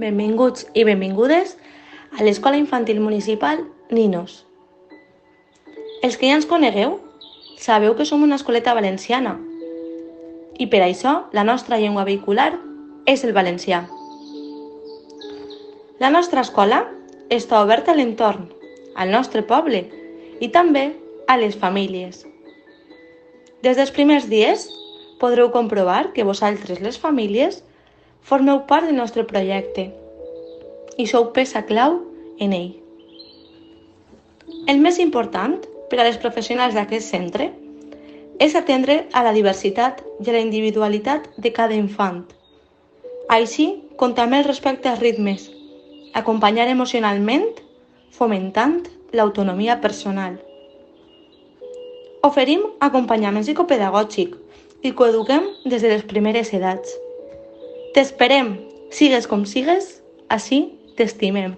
Benvinguts i benvingudes a l'Escola Infantil Municipal Ninos. Els que ja ens conegueu, sabeu que som una escoleta valenciana i per això la nostra llengua vehicular és el valencià. La nostra escola està oberta a l'entorn, al nostre poble i també a les famílies. Des dels primers dies podreu comprovar que vosaltres, les famílies, formeu part del nostre projecte i sou peça clau en ell. El més important per a les professionals d'aquest centre és atendre a la diversitat i a la individualitat de cada infant. Així, com també el respecte als ritmes, acompanyar emocionalment, fomentant l'autonomia personal. Oferim acompanyament psicopedagògic i coeduquem des de les primeres edats. T'esperem, sigues com sigues, així t'estimem.